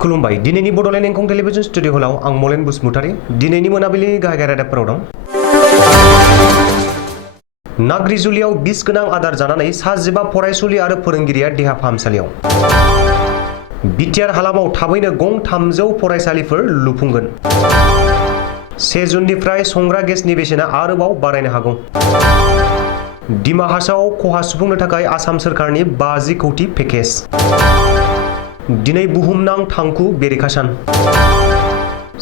खुलुमबाय दिनैनि Bodoland एंखं television studio हलाव आं मलेन बसुमतारी दिनैनि मोनाबिलिनि गाहाय रादाबफोराव दं। नाग्रिजुलियाव बिस गोनां आदार जानानै सा 15 फरायसुलि आरो फोरोंगिरिया देहा फाहामसालियाव। बिटिआर हालामाव थाबैनो गं 300 फरायसालिफोर लुफुंगोन। 1 जुननिफ्राय संग्रा गेसनि बेसेना आरोबाव बारायनो हागौ। दिमा हासाव खहा सुफुंनो थाखाय आसाम सोरखारनि 50 कौटि पेकेज। दिनै बुहुमनां थांखु बेरेखा सान।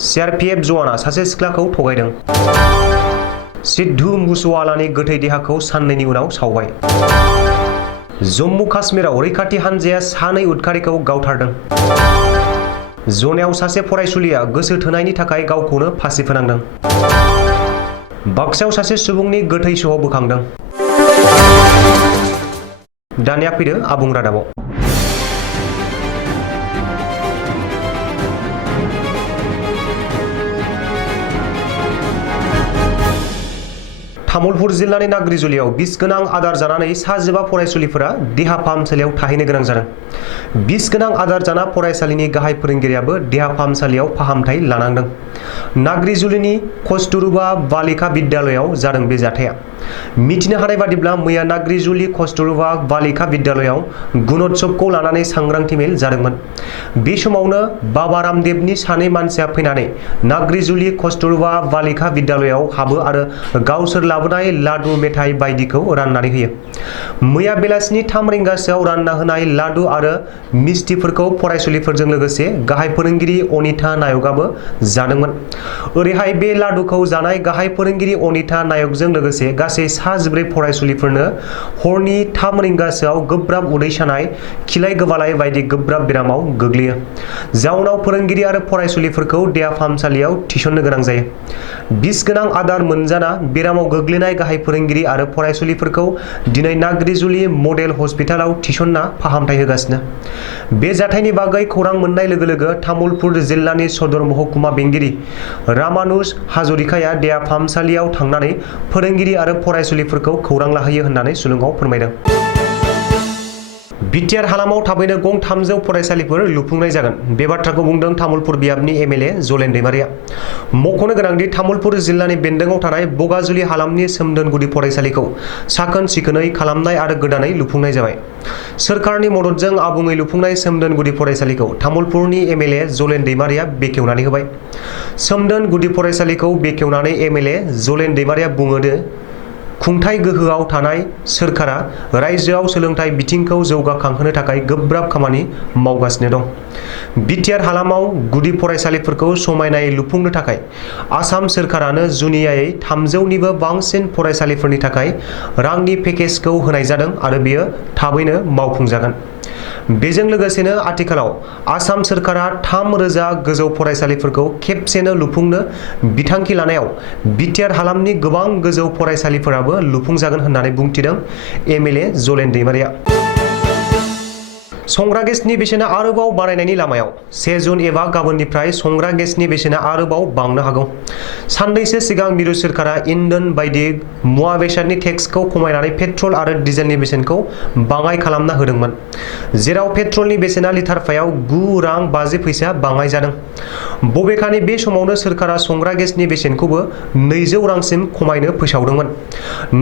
सिआरपिएफ जवाना सासे सिख्लाखौ थगायदों। सिद्धू मुसेवालानि गोथै देहाखौ साननैनि उनाव सावबाय। जम्मु काश्मीराव रैखाथि हानजाया सानै उदखारिखौ गावथारदों। जनायाव सासे फरायसुलिया गोसो थोनायनि थाखाय गावखौनो फासि फोनांदों। बाक्सायाव सासे सुबुंनि गोथै सह बोखांदों। दानिया फैदो आबुं रादाबाव। तामुलपुर जिल्लानि नाग्रिजुलियाव बिस गोनां आदार जानानै सा 15 फरायसुलिफोरा देहा फाहामसालियाव थाहैनो गोनां जादों। बिस गोनां आदार जाना फरायसालिनि गाहाय फोरोंगिरियाबो देहा फाहामसालियाव फाहामथाय लानांदों। नाग्रिजुलिनि कस्तुरबा बालिका बिद्यालयाव जादों बे जाथाया। मिथिनो हानाय बादिब्ला मैया नाग्रिजुलि कस्तुरबा बालिका बिद्यालयाव गुणोत्सवखौ लानानै सांग्रांथि मेल जादोंमोन। बे समावनो बाबा रामदेवनि सानै मानसिया फैनानै नाग्रिजुलि कस्तुरबा बालिका बिद्यालयाव हाबो आरो गावसोर लाबोनाय लादु मेथाइ बायदिखौ राननानै होयो। मैया बेलासिनि 3 रिंगासोआव रानना होनाय लादु आरो मिस्टिफोरखौ फरायसुलिफोरजों लोगोसे गाहाय फोरोंगिरि अनिता नायकआबो जादोंमोन। ओरैहाय बे लादुखौ जानाय गाहाय फोरोंगिरि अनिता नायकजों लोगोसे गासै सा 14 फरायसुलिफोरनो हरनि 3 रिंगासोआव गोब्राब उदै सानाय, खिलाय गोबालाय बायदि गोब्राब बेरामाव गोग्लैयो। जाउनाव फोरोंगिरि आरो फरायसुलिफोरखौ देहा फाहामसालियाव थिसननो गोनां जायो। बिस गोनां आदार मोनजाना बेरामाव गोग्लैनाय गाहाय फोरोंगिरि आरो फरायसुलिफोरखौ दिनै नाग्रिजुलि मडेल हस्पिटालाव थिसनना फाहामथाय होगासिनो। बे जाथायनि बागै खौरां मोननाय लोगो लोगो तामुलपुर जिल्लानि सदर महकुमा बेंगिरि रामानुज हाजरिकाया देहा फाहामसालियाव थांनानै फोरोंगिरि आरो फरायसुलिफोरखौ खौरां लाहैयो होननानै सुलुङाव फोरमायदों। बिटिआर हालामाव थाबैनो गं 300 फरायसालिफोर लुफुंनाय जागोन। बे बाथ्राखौ बुंदों तामुलपुर बियाबनि एमएलए जलेन दैमारिया। मख'नो गोनांदि तामुलपुर जिल्लानि बेन्दोङाव थानाय बगाजुलि हालामनि सोमदोन गुदि फरायसालिखौ साखोन सिखोनै खालामनाय आरो गोदानै लुफुंनाय जाबाय। सोरखारनि मददजों आबुङै लुफुंनाय सोमदोन गुदि फरायसालिखौ तामुलपुरनि एमएलए जलेन दैमारिया बेखेवनानै होबाय। सोमदोन गुदि फरायसालिखौ बेखेवनानै एमएलए जलेन दैमारिया बुङो दि खुंथाय गोहोआव थानाय सोरखारा रायजोआव सोलोंथाइ बिथिंखौ जौगाखांहोनो थाखाय गोब्राब खामानि मावगासिनो दं। बिटिआर हालामाव गुदि फरायसालिफोरखौ समायनायै लुफुंनो थाखाय आसाम सोरखारानो जुनियायै 300 निबो बांसिन फरायसालिफोरनि थाखाय रांनि पेकेजखौ होनाय जादों आरो बेयो थाबैनो मावफुंजागोन। बेजों लोगोसेनो आथिखालाव आसाम सोरखारा 3000 गोजौ फरायसालिफोरखौ खेबसेनो लुफुंनो बिथांखि लानायाव बिटिआर हालामनि गोबां गोजौ फरायसालिफोराबो लुफुंजागोन होननानै बुंथिदों एमएलए जलेन दैमारिया। संग्रा गेसनि बेसेना आरोबाव बारायनायनि लामायाव। 1 जुन एबा गाबोननिफ्राय संग्रा गेसनि बेसेना आरोबाव बांनो हागौ। साननैसो सिगां मिरु सोरखारा इन्धन बायदि मुवा बेसादनि टेक्सखौ खमायनानै पेट्रल आरो डिजेलनि बेसेनखौ बाङाइ खालामना होदोंमोन, जेराव पेट्रलनि बेसेना लिटारफायाव 9 रां 50 फैसा बाङाइ जादों। बबेखानि बे समावनो सोरखारा संग्रा गेसनि बेसेनखौबो 200 रांसिम खमायनो फोसावदोंमोन।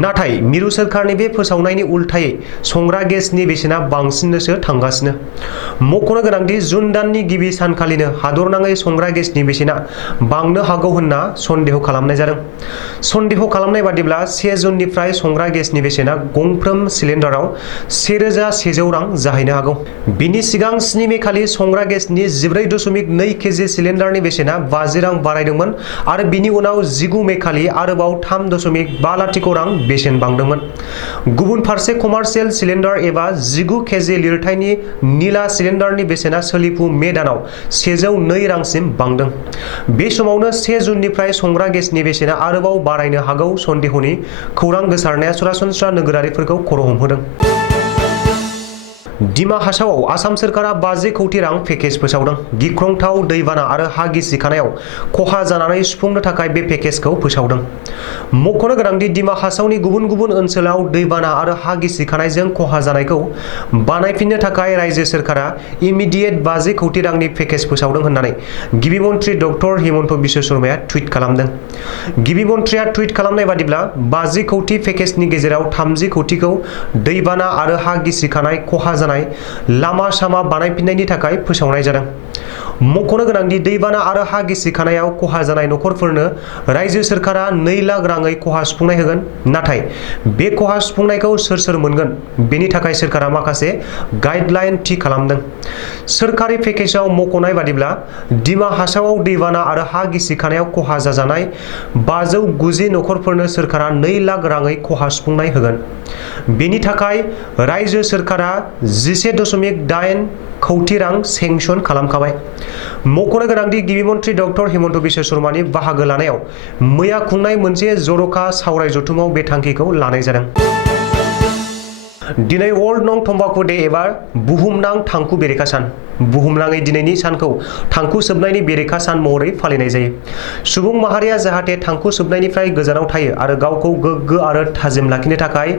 नाथाय मिरु सोरखारनि बे फोसावनायनि उल्थायै संग्रा गेसनि बेसेना बांसिननोसो थांगासिनो। मख'नो गोनांदि जुन दाननि गिबि सानखालिनो हादरनाङै संग्रा गेसनि बेसेना बांनो हागौ होनना सन्देह खालामनाय जादों। सन्देह खालामनाय बादिब्ला 1 जुननिफ्राय संग्रा गेसनि बेसेना गंफ्रोम सिलिन्डाराव 1100 रां जाहैनो हागौ। बिनि सिगां 7 मे खालि संग्रा गेसनि 14.2 केजि सिलिन्डारनि बेसेना 50 रां बारायदोंमोन आरो बिनि उनाव 19 मे खालि आरोबाव 3.50 रां बेसेन बांदोंमोन। गुबुन फारसे कमार्शियेल सिलिन्डार एबा 19 केजि लिरथायनि निला सिलिन्डारनि बेसेना सोलिफु मे दानाव 102 रांसिम बांदों। बे समावनो 1 जुननिफ्राय संग्रा गेसनि बेसेना आरोबाव बारायनो हागौ सन्देहनि खौरां गोसारनाया सरासनस्रा नोगोरारिफोरखौ खर' हमहोदों। दिमा हासावआव आसाम सोरखारा 50 कौटि रां पेकेज फोसावदों। गिख्रंथाव दैबाना आरो हा गिसिखानायाव खहा जानानै सुफुंनो थाखाय बे पेकेजखौ फोसावदों। मख'नो गोनांदि दिमा हासावनि गुबुन गुबुन ओनसोलाव दैबाना आरो हा गिसिखानायजों खहा जानायखौ बानायफिननो थाखाय रायजो सोरखारा इमिडियेट 50 कौटि रांनि पेकेज फोसावदों होननानै गिबि मन्त्रि डक्टर हिमन्त बिश्व शर्माया टुइट खालामदों। गिबि मन्थ्रिया टुइट खालामनाय बादिब्ला 50 कौटि पेकेजनि गेजेराव 30 कौटिखौ दैबाना आरो हा गिसिखानाय खहा जानाय लामा सामा बानायफिननायनि थाखाय फोसावनाय जादों। मख'नो गोनांदि दैबाना आरो हा गिसिखानायाव खहा जानाय नखरफोरनो रायजो सोरखारा 2 लाख राङै खहा सुफुंनाय होगोन। नाथाय बे खहा सुफुंनायखौ सोर मोनगोन बेनि थाखाय सोरखारा माखासे गाइडलाइन थि खालामदों। सोरखारि पेकेजाव मख'नाय बादिब्ला दिमा हासावआव दैबाना आरो हा गिसिखानायाव खहा जाजानाय 590 नखरफोरनो सोरखारा 2 लाख राङै खहा सुफुंनाय होगोन। बेनि थाखाय रायजो सोरखारा 11.8 कौटि रां सेंसन खालामखाबाय। मख'नो गोनांदि गिबि मन्थ्रि डक्टर हिमन्त बिश्व शर्मानि बाहागो लानायाव मैया खुंनाय मोनसे जर'खा सावराय जथुमाव बे थांखिखौ लानाय जादों। दिनै वर्ल्ड नन तम्बाकु डे एबा बुहुमनां थांखु बेरेखा सान। बुहुमनाङै दिनैनि सानखौ थांखु सोबनायनि बेरेखा सान महरै फालिनाय जायो। सुबुं माहारिया जाहाथे थांखु सोबनायनिफ्राय गोजानाव थायो आरो गावखौ गोग्गो आरो थाजिम लाखिनो थाखाय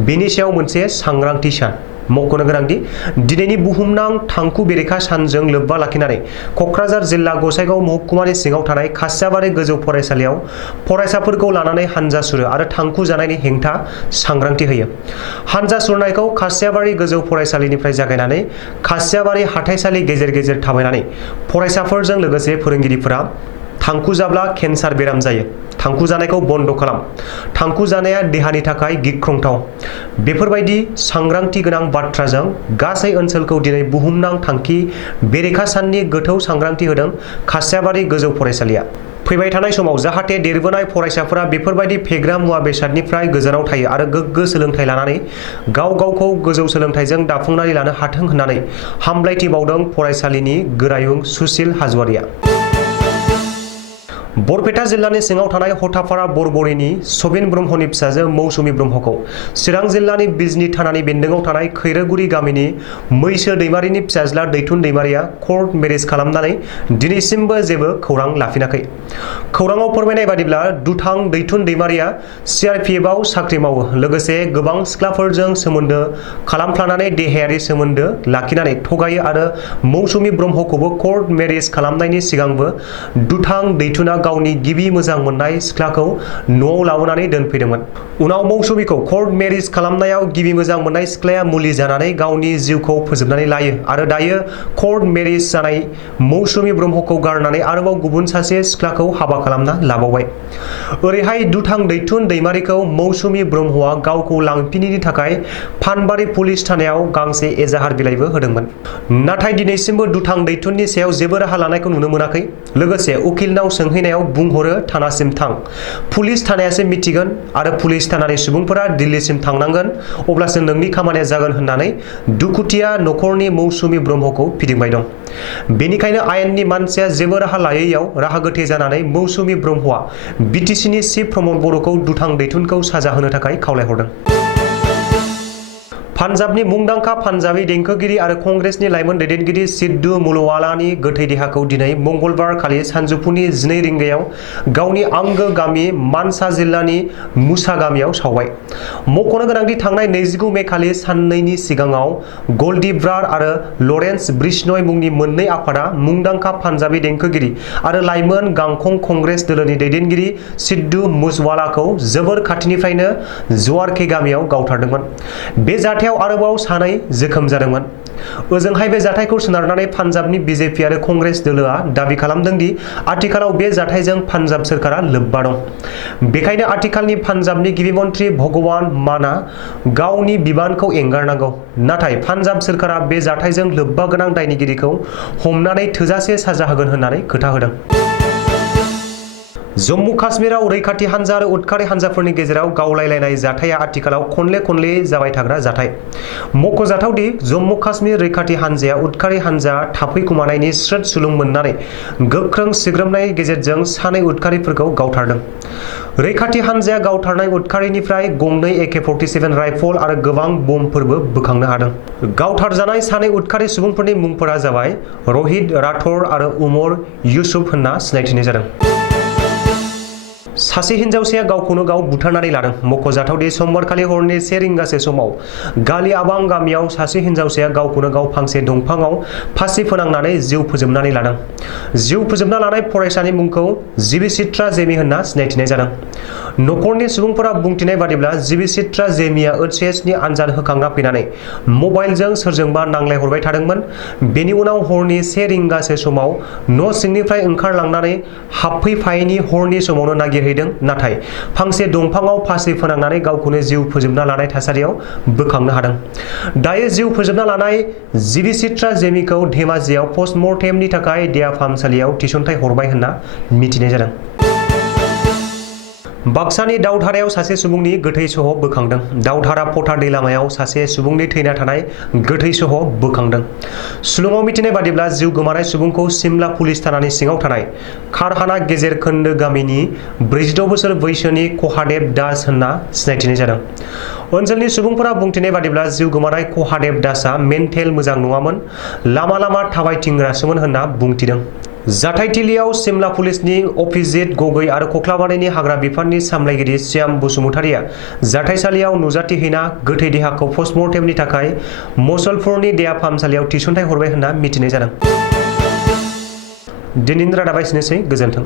बेनि सायाव मोनसे सांग्रांथि सान। मख'नो गोनांदि दिनैनि बुहुमनां थांखु बेरेखा सानजों लोब्बा लाखिनानै क'क्राझार जिल्ला गसाइगाव महकुमानि सिङाव थानाय खासियाबारि गोजौ फरायसालियाव फरायसाफोरखौ लानानै हानजा सुरो आरो थांखु जानायनि हेंथा सांग्रांथि होयो। हानजा सुरनायखौ खासियाबारि गोजौ फरायसालिनिफ्राय जागायनानै खासियाबारि हाथाइसालि गेजेर गेजेर थाबायनानै फरायसाफोरजों लोगोसे फोरोंगिरिफोरा थांखु जाब्ला केन्सार बेराम जायो, थांखु जानायखौ बन्द खालाम, थांखु जानाया देहानि थाखाय गिख्रंथाव, बेफोरबायदि सांग्रांथि गोनां बाथ्राजों गासै ओनसोलखौ दिनै बुहुमनां थांखि बेरेखा साननि गोथौ सांग्रांथि होदों खासियाबारि गोजौ फरायसालिया। फैबाय थानाय समाव जाहाथे देरबोनाय फरायसाफोरा बेफोरबायदि फेग्रा मुवा बेसादनिफ्राय गोजानाव थायो आरो गोग्गो सोलोंथाइ लानानै गावखौ गोजौ सोलोंथाइजों दाफुंनानै लानो हाथों होननानै हामलायथि बावदों फरायसालिनि गोरायुं सुसिल हाज'वारिया। बरपेटा जिल्लानि सिङाव थानाय हथापारा बरबरिनि सबिन ब्रह्मनि फिसाजो मौसुमि ब्रह्मखौ चिरां जिल्लानि बिजनी थानानि बेन्दोंआव थानाय खैरोगुरि गामिनि मैसो दैमारिनि फिसाज्ला दैथुन दैमारिया कर्ट मेरिज खालामनानै दिनैसिमबो जेबो खौरां लाफिनाखै। खौराङाव फोरमायनाय बादिब्ला दुथां दैथुन दैमारिया CRPFआव साख्रि मावो, लोगोसे गोबां सिख्लाफोरजों सोमोन्दो खालामफ्लानानै देहायारि सोमोन्दो लाखिनानै थगायो आरो मौसुमि ब्रह्मखौबो कर्ट मेरिज खालामनायनि सिगांबो दुथां दैथुना गावनि गिबि मोजां मोननाय सिख्लाखौ न'आव लाबोनानै दोनफैदोंमोन। उनाव मौसुमिखौ कर्ट मेरिज खालामनायाव गिबि मोजां मोननाय सिख्लाया मुलि जानानै गावनि जिउखौ फोजोबनानै लायो आरो दायो कर्ट मेरिज जानाय मौसुमि ब्रह्मखौ गारनानै आरोबाव गुबुन सासे सिख्लाखौ हाबा खालामना लाबावबाय। ओरैहाय दुथां दैथुन दैमारिखौ मौसुमि ब्रह्मआ गावखौ लांफिनिनि थाखाय फानबारि पुलिस थानायाव गांसे एजाहार बिलाइबो होदोंमोन। नाथाय दिनैसिमबो दुथां दैथुननि सायाव जेबो राहा लानायखौ नुनो मोनाखै। लोगोसे उकिलनाव सोंहैनायाव बुंहरो थानासिम थां, पुलिस थानायासो मिथिगोन आरो पुलिस थानानि सुबुंफोरा दिल्लीसिम थांनांगोन, अब्लासो नोंनि खामानिया जागोन होननानै दुखुथिया नखरनि मौसुमि ब्रह्मखौ फिदिंबाय दं। बेनिखायनो आयेननि मानसिया जेबो राहा लायैयाव राहा गोथे जानानै मौसुमि ब्रह्मआ BTCनि चिफ प्रमद बर'खौ दुथां दैथुनखौ साजा होनो थाखाय खावलायहरदों। पान्जाबनि मुंदांखा पान्जाबी देंखोगिरि आरो कंग्रेसनि लाइमोन दैदेनगिरि सिद्धू मूलवालानि गोथै देहाखौ दिनै मंगलबार खालि सानजौफुनि 12 रिंगायाव गावनि आंगो गामि मानसा जिल्लानि मुसा गामियाव सावबाय। मख'नो गोनांदि थांनाय 29 मे खालि साननैनि सिगाङाव गल्डी ब्रार आरो लरेन्स बिश्नोई मुंनि मोननै आफादा मुंदांखा पान्जाबी देंखोगिरि आरो लाइमोन गांखं कंग्रेस दोलोनि दैदेनगिरि सिद्धू मूसवालाखौ जोबोर खाथिनिफ्रायनो जवारके गामियाव गावथारदोंमोन। बे जाथायाव आरोबाव सानै जोखोम जादोंमोन। ओजोंहाय बे जाथायखौ सोनारनानै पान्जाबनि BJP आरो कंग्रेस दोलोआ दाबि खालामदों दि आथिखालाव बे जाथायजों पान्जाब सोरखारा लोब्बा दं। बेखायनो आथिखालनि पान्जाबनि गिबि मन्थ्रि भगवान मानआ गावनि बिबानखौ एंगारनांगौ। नाथाय पान्जाब सोरखारा बे जाथायजों लोब्बा गोनां दायनिगिरिखौ हमनानै थोजासे साजा होगोन होननानै खोथा होदों। जम्मु काश्मीराव रैखाथि हानजा आरो उदखारि हानजाफोरनि गेजेराव गावलायलायनाय जाथाया आथिखालाव खनले जाबाय थाग्रा जाथाय। मख'जाथावदि जम्मु काश्मीर रैखाथि हानजाया उदखारि हानजा थाफैखुमानायनि स्रोद सुलुं मोननानै गोख्रों सिग्रोमनायनि गेजेरजों सानै उदखारिफोरखौ गावथारदों। रैखाथि हानजाया गावथारनाय उदखारिनिफ्राय गंनै AK-47 राइफल आरो गोबां बमफोरबो बोखांनो हादों। गावथारजानाय सानै उदखारि सुबुंफोरनि मुंफोरा जाबाय रहित राठौर आरो उमर युसुफ होनना सिनायथिनाय जादों। सासे हिनजावसाया गावखौनो गाव बुथारनानै लादों। मख'जाथावदि समबारखालि हरनि 1 रिंगासो समाव गालिआबां गामियाव सासे हिनजावसाया गावखौनो गाव फांसे दंफाङाव फासि फोनांनानै जिउ फोजोबनानै लादों। जिउ फोजोबना लानाय फरायसानि मुंखौ जिबिचित्रा जेमि होनना सिनायथिनाय जादों। नखरनि सुबुंफोरा बुंथिनाय बादिब्ला जिबिचित्रा जेमिया OCS नि आनजाद होखांना फैनानै मबाइलजों सोरजोंबा नांलायहरबाय थादोंमोन। बेनि उनाव हरनि 1 रिंगासो समाव न' सिंनिफ्राय ओंखारलांनानै हाबफैफायैनि हरनि समावनो नागिरहैदों, नाथाय फांसे दंफाङाव फासि फोनांनानै गावखौनो जिउ फोजोबना लानाय थासारियाव बोखांनो हादों। दायो जिउ फोजोबना लानाय जिबिचित्रा जेमिखौ धेमाजियाव पस्टमर्टेमनि थाखाय देहा फाहामसालियाव थिसनथाय हरबाय होनना मिथिनाय जादों। बाक्सानि दावधारायाव सासे सुबुंनि गोथै सह बोखांदों। दावधारा फथा दै लामायाव सासे सुबुंनि थैना थानाय गोथै सह बोखांदों। सुलुङाव मिथिनाय बादिब्ला जिउ गोमानाय सुबुंखौ सिमला पुलिस थानानि सिङाव थानाय खारहाना गेजेर खोन्दो गामिनि 46 बोसोर बैसोनि कहादेब दास होनना सिनायथिनाय जादों। ओनसोलनि सुबुंफोरा बुंथिनाय बादिब्ला जिउ गोमानाय कहादेब दासआ मेन्टेल मोजां नङामोन, लामा लामा थाबायथिंग्रासोमोन होनना बुंथिदों। जाथायथिलियाव सिमला पुलिसनि अभिजित गगৈ आरो कक्लाबारिनि हाग्रा बिफाननि सामलायगिरि श्याम बसुमतारिया जाथायसालियाव नुजाथिहैना गोथै देहाखौ पस्टमर्टेमनि थाखाय मुसलपुरनि देहा फाहामसालियाव थिसनथाय हरबाय होनना मिथिनाय जादों। दिनैनि रादाबा एसेनोसै, गोजोन्थों।